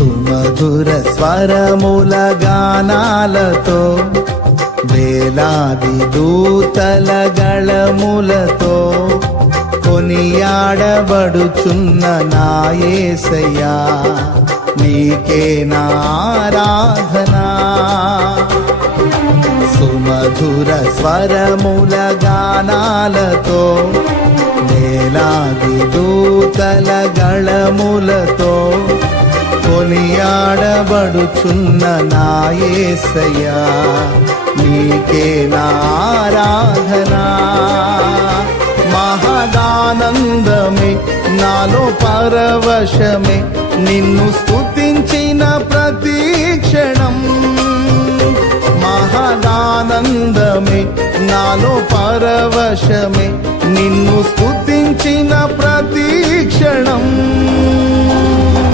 సుమధుర స్వరముల గానాలతో వేలాది దూతల గళములతో కొనియాడబడుచున్న నా యేసయ్యా నీకే నా ఆరాధనా. సుమధుర స్వరముల గానాలతో వేలాది దూతల గళములతో కొనియాడబడుచున్న నా యేసయ్యా నీకే నా ఆరాధనా. మహదానందమే నాలో పరవశమే నిన్ను స్తుతించిన ప్రతి క్షణం. మహదానందమే నాలో పరవశమే నిన్ను స్తుతించిన ప్రతి క్షణం.